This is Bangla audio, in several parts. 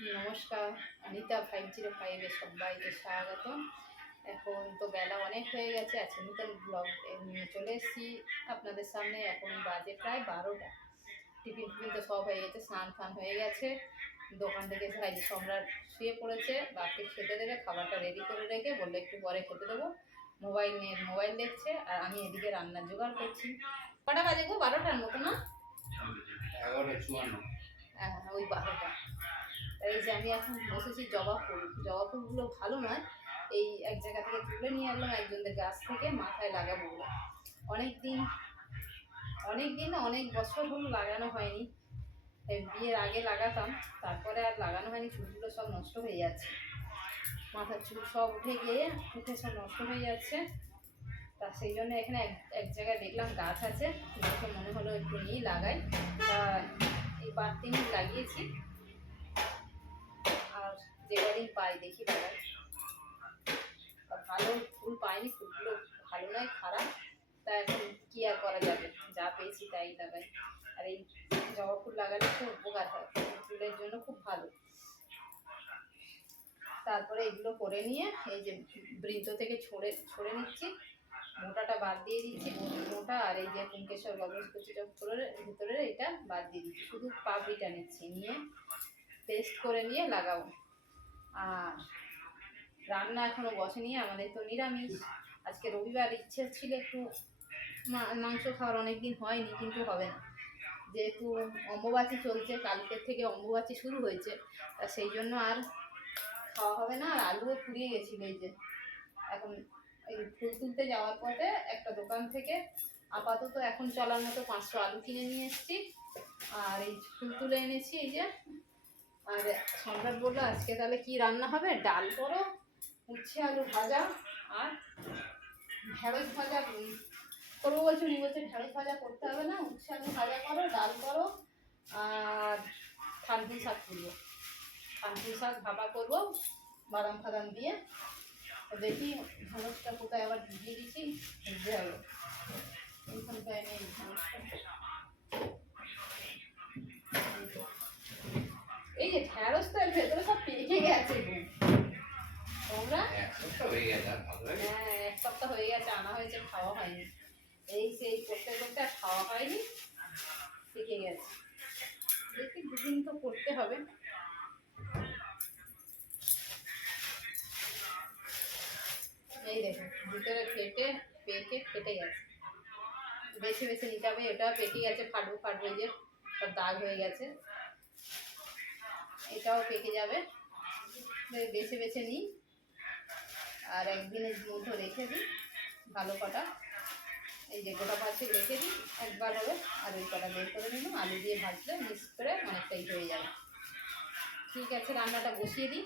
নমস্কার অনিতা ফাইভ জিরো ফাইভে সবাইকে স্বাগত এখন তো বেলা অনেক হয়ে গেছে আজকে নতুন ব্লগ নিয়ে চলে এসেছি আপনাদের সামনে। এখন বাজে প্রায় বারোটা। টিফিন টিফিন তো সব হয়ে গেছে স্নান ফান হয়ে গেছে। দোকান থেকে এসে ভাই সম্রাট শুয়ে পড়েছে বাপকে খেতে দেবে খাবারটা রেডি করে রেখে বললে একটু পরে খেতে দেবো। মোবাইল নিয়ে মোবাইল দেখছে আর আমি এদিকে রান্নার জোগাড় করছি। কটা বাজে গো? বারোটার মতো না? হ্যাঁ ওই বারোটা। এই যে আমি এখন বসেছি জবা ফুল। জবা ফুলগুলো ভালো নয়। এই এক জায়গা থেকে তুলে নিয়ে আসলাম একজনদের গাছ থেকে, মাথায় লাগাবো অনেক দিন অনেক দিন অনেক বছর হলো লাগানো হয়নি। বিয়ের আগে লাগাতাম, তারপরে আর লাগানো হয়নি, চুলগুলো সব নষ্ট হয়ে যাচ্ছে। মাথার চুল সব উঠে গিয়ে উঠে সব নষ্ট হয়ে যাচ্ছে। তা সেই জন্য এখানে এক এক জায়গায় দেখলাম গাছ আছে। দেখে মনে হলো একটু নিয়ে লাগাই। তা এই বাড়তি লাগিয়েছি। কদিন পাই, দেখি তা ভালো ফুল পাইনি, ফুলগুলো ভালো নয়, খারাপ। তা এখন কি আর করা যাবে? যা পেয়েছি তাই লাগাই। আর এই জবা ফুল লাগালে খুব উপকার হয় চুলের জন্য খুব ভালো। তারপরে এগুলো করে নিয়ে এই যে বৃন্ত থেকে ছড়ে ছড়ে নিচ্ছি। মোটাটা বাদ দিয়ে দিচ্ছি, মোটা আর এই যে কুঙ্কেশ্বর গগজ কুচিটা ভিতরে ভিতরে এটা বাদ দিয়ে দিচ্ছি। শুধু পাপড়িটা নিচ্ছি, নিয়ে পেস্ট করে নিয়ে লাগাবো। আর রান্না এখনও বসেনি, আমাদের তো নিরামিষ। আজকে রবিবার, ইচ্ছে ছিল একটু মাংস খাওয়ার অনেক দিন হয়নি, কিন্তু হবে না। যেহেতু অম্বুবাচী চলছে, কালকের থেকে অম্বুবাচী শুরু হয়েছে, তা সেই জন্য আর খাওয়া হবে না। আর আলুও ফুরিয়ে গেছিল এই যে। এখন এই ফুল তুলতে যাওয়ার পথে একটা দোকান থেকে আপাতত এখন চলার মতো পাঁচশো আলু কিনে নিয়ে এসেছি। আর এই ফুল তুলে এনেছি এই যে আর সম্রাট বলল, আজকে তাহলে কি রান্না হবে? ডাল করো, উচ্ছে, আলু ভাজা আর ঢেঁড়স ভাজা করব। বলছো, উনি বলছে, ঢেঁড়স ভাজা করতে হবে না, উচ্ছে, আলু ভাজা করো, ডাল করো আর থানকুন শাক তুলবো থানকুন শাক, ভাপা করব, বাদাম ফাদাম দিয়ে। দেখি ঢেঁড়সটা কোথায়, আবার ভিজিয়ে দিচ্ছি ভিজতে হবে এইখানটায় ঢেঁড়সটা এই যে ঢেঁড়সটা এর ভেতরে সব পেকে গেছে। তোমরা? এক সপ্তাহ হয়ে গেছে হ্যাঁ এক সপ্তাহ হয়ে গেছে আনা হয়েছে খাওয়া হয়নি। এই সেই করতে করতে আর খাওয়া হয়নি পেকে গেছে। দেখি দুদিন তো করতে হবে। এই দেখো ভিতরে ফেটে পেকে ফেটে গেছে। বেছে বেছে নিতে হবে এটা পেকে গেছে ফাটবো ফাটবো যে সব দাগ হয়ে গেছে। এটাও পেকে যাবে। বেছে বেছে নিই। আর একদিনের মধ্যে রেখে দিই। ভালো কটা। এই যে গোটা ভাজে রেখে দিই। একবার হবে আর ওই কটা বের করে নিলাম। আলু দিয়ে ভাজলে মিক্স করে অনেকটাই হয়ে যাবে। ঠিক আছে, রান্নাটা বসিয়ে দিই।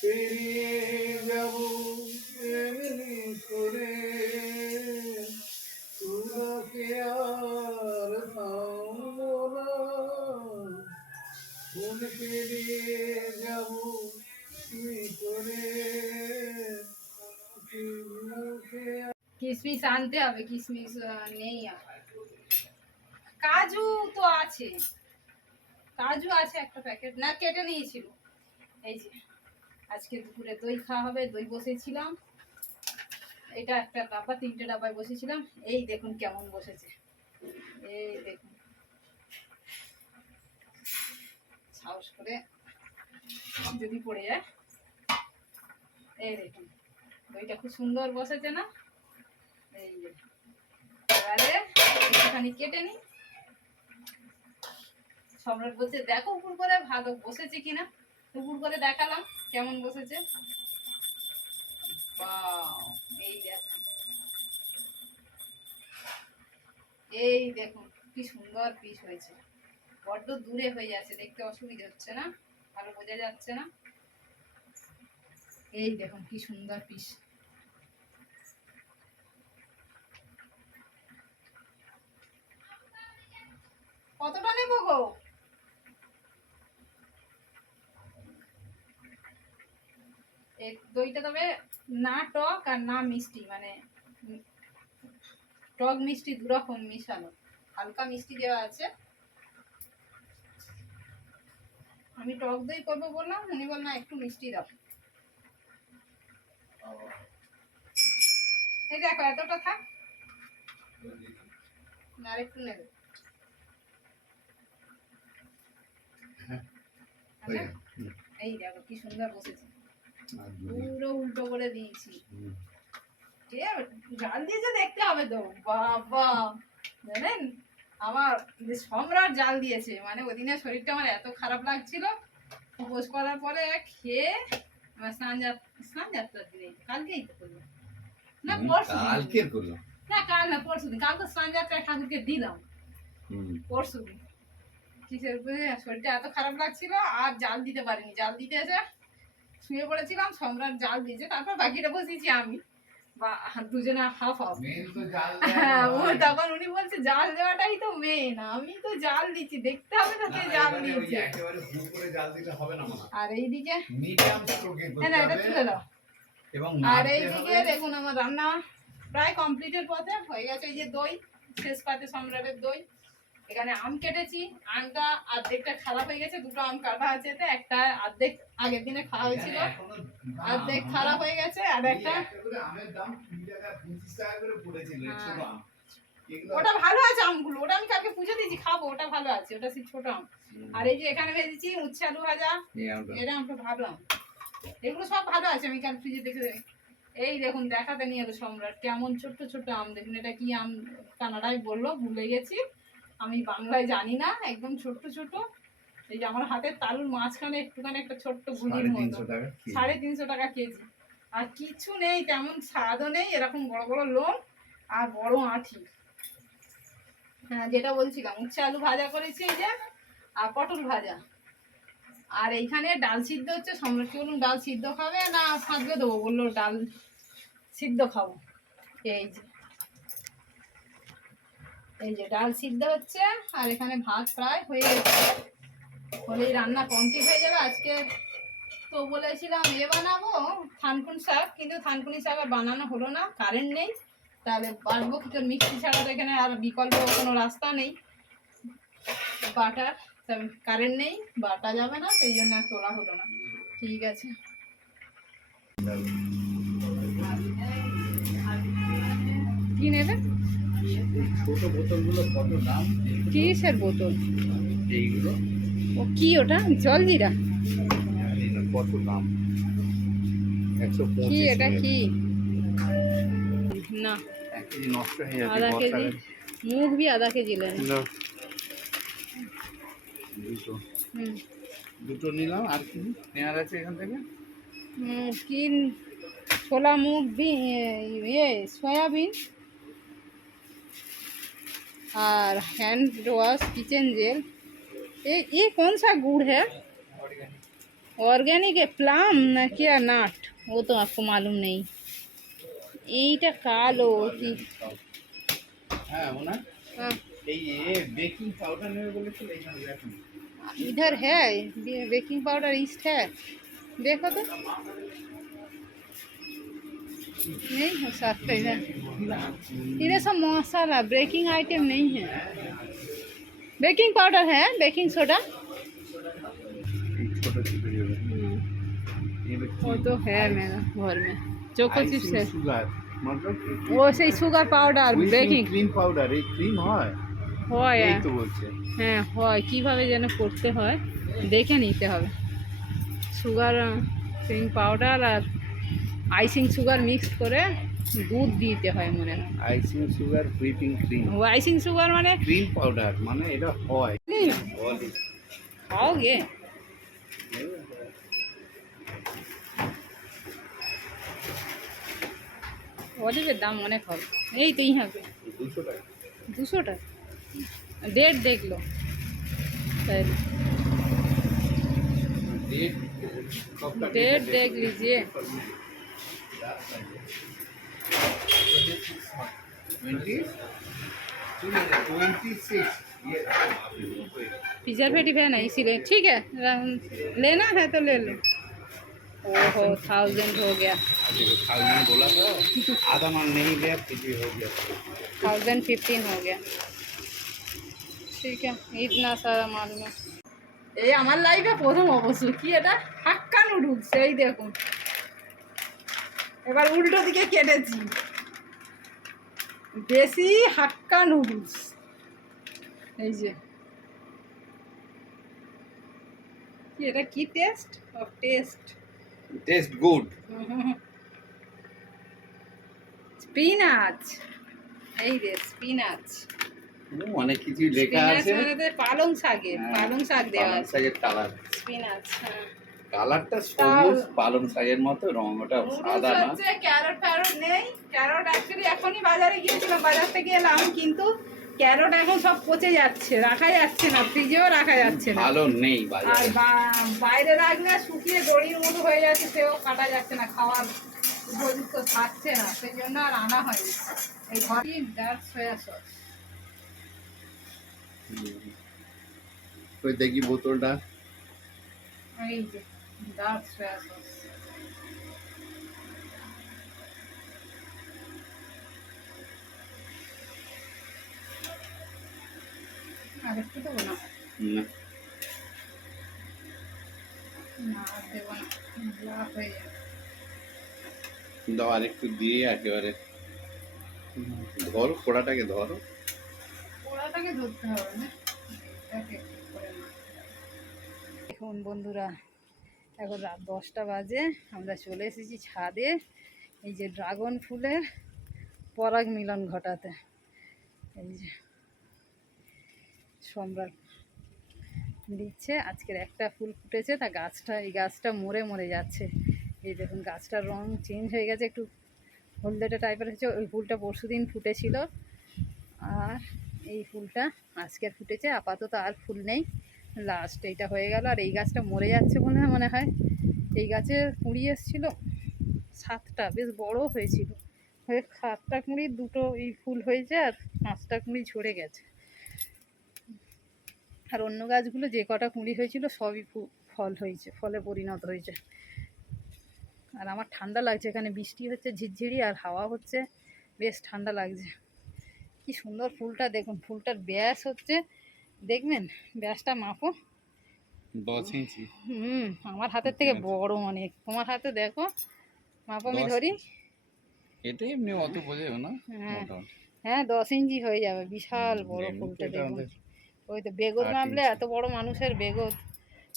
পেরিয়ে করে আর থামবো না। কোন পেরিয়ে কিশমিশ আনতে হবে কিশমিশ নেই আমার। কাজু তো আছে। কাজু আছে একটা প্যাকেট। না, কেটে নিয়েছিল। এই যে, আজকে দুপুরে দই খাওয়া হবে, দই বসেছিলাম। এটা একটা ডাব্বা তিনটে ডাব্বায় বসেছিলাম। এই দেখুন কেমন বসেছে। এই দেখুন। সাহস করে যদি পড়ে যায়। এই দেখুন। দইটা খুব সুন্দর বসেছে না? এই এবারে একটুখানি কেটে নি সম্রাট বলছে দেখো উপর করে ভালো বসেছে কিনা? উপর করে দেখালাম কেমন বসেছে। Wow, এই দেখুন কি সুন্দর পিস হয়েছে। বড্ড দূরে হয়ে যাচ্ছে, দেখতে অসুবিধা হচ্ছে না? ভালো বোঝা যাচ্ছে না? এই দেখুন কি সুন্দর পিস কতটা নেব গো? দইটা তবে না টক আর না মিষ্টি মানে টক মিষ্টি দুরকম মিশানো। হালকা মিষ্টি দেওয়া আছে। আমি টক দই করব বললাম উনি বললাম একটু মিষ্টি দাও। এই দেখো এতটা থাক। না আর একটু নেবে। হয়ে এই দেখো কি সুন্দর বসেছে। পুরো উল্টো করে দিয়েছি। হুম, কে জাল দিয়েছে দেখতে হবে তো। বাবা! জানেন? আমার সম্রাট জাল দিয়েছে মানে ওদিনে শরীরটা আমার এত খারাপ লাগছিল। উপোস করার পরে খেয়ে আমার স্নান স্নান যাত্রার দিনে কালকেই তো করলাম। না পরশু দিন। কালকের করলাম। না কাল না পরশু দিন। কাল তো স্নান যাত্রায় ঠাকুরকে দিলাম। পরশু দিন। কিসের শরীরটা এত খারাপ লাগছিল আর জাল দিতে পারিনি। জাল দিতে এসে শুয়ে পড়েছিলাম সম্রাট জাল দিয়েছে তারপর বাকিটা বসেছি আমি। বা দুজনে হাফ হাফ হ্যাঁ ও তখন উনি বলছে জাল দেওয়াটাই তো মেন আমি তো জাল দিচ্ছি দেখতে হবে তো কে জাল দিচ্ছে না আর এইদিকে? হ্যাঁ না এটা তুলে দাও। এবং আর এইদিকে দেখুন আমার রান্না প্রায় কমপ্লিটের পথে হয়ে গেছে এই যে দই শেষ পাতে সম্রাটের দই। এখানে আম কেটেছি আমটা অর্ধেকটা খারাপ হয়ে গেছে দুটো আম কাটা আছে এতে, একটা অর্ধেক আগের দিনে খাওয়া হয়েছিল অর্ধেক খারাপ হয়ে গেছে আর একটা একটা আমের দাম কুড়ি টাকা পঁচিশ টাকা করে পড়েছিল ছোট ওটা ভালো আছে আমগুলো ওটা আমি কালকে পুজো দিয়েছি খাব ওটা ভালো আছে ওটা সেই ছোট আম। আর এই যে এখানে ভেজেছি উচ্ছে আলু ভাজা। এটা আমটা। ভালো আম। এগুলো সব ভালো আছে আমি কাল ফ্রিজে দেখে এই দেখুন দেখাতে নিয়ে এলো সম্রাট কেমন ছোট্ট ছোট্ট আম দেখুন এটা কি আম কানাডায় বলল ভুলে গেছি। আমি বাংলায় জানি না একদম ছোট্ট ছোট এই যে আমার হাতের তালুর মাঝখানে একটুখানি একটা ছোট্ট গুলির মতো। তিনশো টাকা কেজি। সাড়ে তিনশো টাকা কেজি। আর কিছু নেই তেমন স্বাদও নেই এরকম বড় বড় লোম আর বড় আঁঠি। হ্যাঁ যেটা বলছিলাম উচ্ছে আলু ভাজা করেছি এই যে আর পটল ভাজা। আর এইখানে ডাল সিদ্ধ হচ্ছে সম্রাটকে বলুন ডাল সিদ্ধ খাবে না সাজবে দেবো বলল ডাল সিদ্ধ খাব। এই যে। এই যে ডাল সিদ্ধ হচ্ছে, আর এখানে ভাত প্রায় হয়ে গেছে। হলেই রান্না কমপ্লিট হয়ে যাবে। আজকে তো বলেছিলাম এ বানাবো থানকুন শাক, কিন্তু থানকুনি শাক আর বানানো হলো না কারেন্ট নেই। তাহলে বাটবো কি তোর মিক্সি ছাড়া তো এখানে আর বিকল্প কোনো রাস্তা নেই। বাটার কারেন্ট নেই, বাটা যাবে না, সেই জন্য আর তোলা হলো না। ঠিক আছে। কি নেবে? কিসের বোতল। এইগুলো? ও কি ওটা? জলজিরা? কত দাম? কি এটা কি? না। আধা কেজি। মুখ ভি আধা কেজি লেন। দুটো। দুটো নিলাম আর কি নেওয়ার আছে এখান থেকে? কি ছোলা মুগ ইয়ে সয়াবিন। सोयाबीन और हैंड वॉश किचन जेल ये ये कौन सा गुड़ है ऑर्गेनिक है प्लाम ना क्या नाट वो तो आपको मालूम नहीं এইটা কালো কি হ্যাঁ ওনার हाँ, এই এ বেকিং পাউডার নেবে বলেছিল এইখানে দেখুন इधर है बेकिंग पाउडर ईस्ट है देखो तो नहीं है साथ इधर इधर सब मसाला बेकिंग आइटम नहीं है बेकिंग पाउडर है बेकिंग सोडा এই ছোট ছোট যাবে वो तो है मेरा घर में चोको चिप्स है সুগার মতলব वो से sugar powder baking cream powder এই ক্রিম হয় হয় এই তো বলছে হ্যাঁ হয় কিভাবে যেন করতে হয় দেখে নিতে হবে সুগার ক্রিম পাউডার আর আইসিং সুগার মিক্স করে দুধ দিতে হয় মনে হয় আইসিং সুগার হুইপিং ক্রিম ও আইসিং সুগার মানে ক্রিম পাউডার মানে এটা হয় বলে খাওগে অলিভের দাম অনেক হবে এই তো ইহাতে দুশো টাকা দুশো টাকা ডেট দেখলো তাই डेट कब डेट देख लीजिए प्रिजर्वेटिव है ना इसीलिए ठीक है रम- लेना है तो ले लो ओहो थाउजेंड हो गया थाउजेंड बोला था आधा माल नहीं गया फिर भी हो गया थाउजेंड फिफ्टीन हो गया ঠিক আছে ইতনা সারা মাল में এই আমার লাইফে প্রথম অবশ্য কি এটা হাক্কা নুডলস এই দেখুন এবার উল্টো দিকে কেটেছি। বেশি হাক্কা নুডলস। এই যে। কি এটা? কি taste? Of taste. Taste good. Spinach. এই রে স্পিনাচ। অনেক কিছু লেখা আছে। মানে পালং শাকের হ্যাঁ, পালং শাক দেওয়া শাকের কালার। স্পিনাচ হ্যাঁ। কালারটা সবুজ পালং শাকের মতো সাদা না। ক্যারট ফ্যারট নেই। ক্যারট অ্যাকচুয়ালি এখনই বাজারে গিয়েছিলাম বাজার থেকে এলাম কিন্তু ক্যারট এখন সব পচে যাচ্ছে রাখা যাচ্ছে না ফ্রিজেও রাখা যাচ্ছে না। ভালো নেই আর বাইরে রাখলে শুকিয়ে দড়ির মতো হয়ে যাচ্ছে সেও কাটা যাচ্ছে না খাওয়ার উপযুক্ত থাকছে না সেই জন্য আর আনা হয়নি। এই ডার্ক সয়া সস দেখি বোতলটা। এই যে। ডার্ক সয়া সস আর একটু দেবো না না, না আর দেবো না ব্ল্যাক হয়ে যাবে দাও আর একটু দিয়ে একেবারে। ধরো পোড়াটাকে ধরো। পোড়াটাকে ধরতে হবে না? দেখুন বন্ধুরা এখন রাত দশটা বাজে, আমরা চলে এসেছি ছাদে, এই যে ড্রাগন ফুলের পরাগ মিলন ঘটাতে। এই যে সম্রাট দিচ্ছে, আজকের একটা ফুল ফুটেছে, তা গাছটা, এই গাছটা মরে মরে যাচ্ছে। এই দেখুন, গাছটার রং চেঞ্জ হয়ে গেছে, একটু হলদেটা টাইপের হয়েছে, ওই ফুলটা পরশু দিন ফুটেছিল। আর এই ফুলটা আজকের ফুটেছে, আপাতত আর ফুল নেই। লাস্ট এইটা হয়ে গেল আর এই গাছটা মরে যাচ্ছে বলে মনে হয়। এই গাছে কুঁড়ি এসেছিল সাতটা, বেশ বড় হয়েছিল। হয়ে সাতটা কুঁড়ি, দুটো এই ফুল হয়েছে আর পাঁচটা কুঁড়ি ঝরে গেছে। আর অন্য গাছগুলো যে কটা কুঁড়ি হয়েছিল সবই ফল হয়েছে, ফলে পরিণত হয়েছে। আর আমার ঠান্ডা লাগছে, এখানে বৃষ্টি হচ্ছে, ঝিরঝিরি আর হাওয়া হচ্ছে, বেশ ঠান্ডা লাগছে। কি সুন্দর ফুলটা, দেখুন, ফুলটার ব্যাস হচ্ছে দেখবেন? ব্যাসটা মাপো। দশ ইঞ্চি। হুম আমার হাতের থেকে বড় অনেক। তোমার হাতে দেখো। মাপো আমি ধরি। এটা এমনি অত বোঝে না হ্যাঁ। হ্যাঁ দশ ইঞ্চি হয়ে যাবে। বিশাল বড় ফুলটা দেখুন। ওই তো বেগত মাপলে এত বড় মানুষের বেগত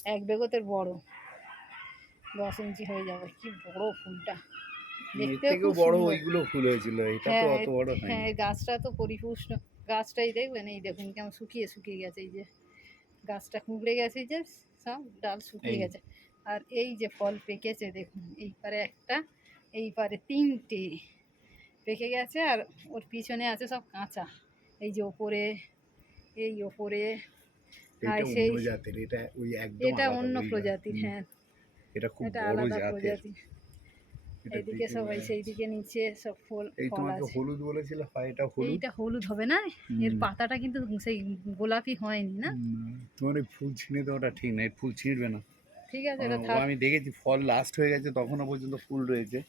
এক বেগতের বড়। দশ ইঞ্চি হয়ে যাবে। কি বড় ফুলটা। দেখতেও বড় ওইগুলো ফুল হয়েছিল। এটা তো হ্যাঁ, অত বড় হ্যাঁ গাছটা তো পরিপুষ্ট। গাছটাই দেখবেন এই দেখুন কেমন শুকিয়ে শুকিয়ে গেছে এই যে গাছটা কুঁকড়ে গেছে এই যে সব ডাল শুকিয়ে গেছে। আর এই যে ফল পেকেছে দেখুন এই পারে একটা এই পারে তিনটে পেকে গেছে আর ওর পিছনে আছে সব কাঁচা। এই যে ওপরে এই ওপরে এটা আর সেই- অন্য এটা অন্য প্রজাতির হ্যাঁ। এটা খুব বড় আলাদা জাতের। প্রজাতি এটা এইদিকে সবাই যায়। সেই দিকে নিচে সব ফল এই তোমাকে হলুদ বলেছিল হয় এটা হলুদ? এইটা হলুদ হবে না? এর পাতাটা কিন্তু সেই গোলাপি হয়নি না? তোমার ওই ফুল ছিঁড়ে দেওয়াটা ঠিক না এই ফুল ছিঁড়বে না। ঠিক আছে এটা থাক। আমি দেখেছি ফল লাস্ট হয়ে গেছে তখনও পর্যন্ত ফুল রয়েছে।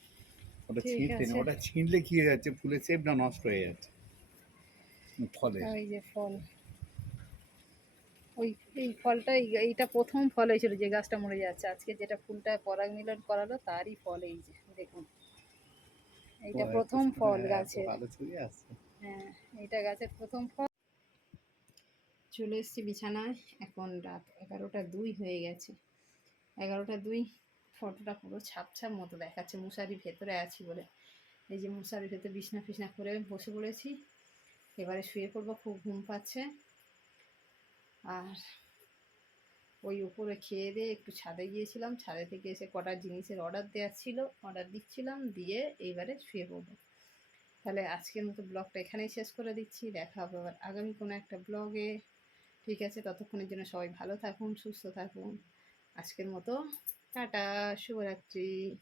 ওটা ছিঁড়তে না ওটা ছিঁড়লে কি হয়ে যাচ্ছে ফুলের শেপটা নষ্ট হয়ে যাচ্ছে। ফলে ওই যে ফল। ওই এই ফলটা এই- এইটা প্রথম ফল হয়েছিল যে গাছটা মরে যাচ্ছে। আজকে যেটা ফুলটা পরাগ মিলন করালো তারই ফল এই যে দেখুন। এইটা প্রথম ফল গাছের। ভালো হ্যাঁ এইটা গাছের প্রথম ফল। চলে এসেছি বিছানায় এখন রাত এগারোটা দুই হয়ে গেছে। এগারোটা দুই ফটোটা পুরো ছাপ ছাপ মতো দেখাচ্ছে মশারির ভেতরে আছি বলে। এই যে মশারির ভেতরে বিছনা ফিছনা করে বসে পড়েছি। এবারে শুয়ে পড়ব খুব ঘুম পাচ্ছে। আর ওই উপরে খেয়ে দিয়ে একটু ছাদে গিয়েছিলাম। ছাদে থেকে এসে কটা জিনিসের অর্ডার দেওয়ার ছিল অর্ডার দিচ্ছিলাম, দিয়ে এইবারে শুয়ে পড়ব। তাহলে আজকের মতো ব্লগটা এখানেই শেষ করে দিচ্ছি। দেখা হবে আবার আগামী কোনো একটা ব্লগে। ঠিক আছে, ততক্ষণের জন্য সবাই ভালো থাকুন, সুস্থ থাকুন। আজকের মতো, টাটা, শুভরাত্রি।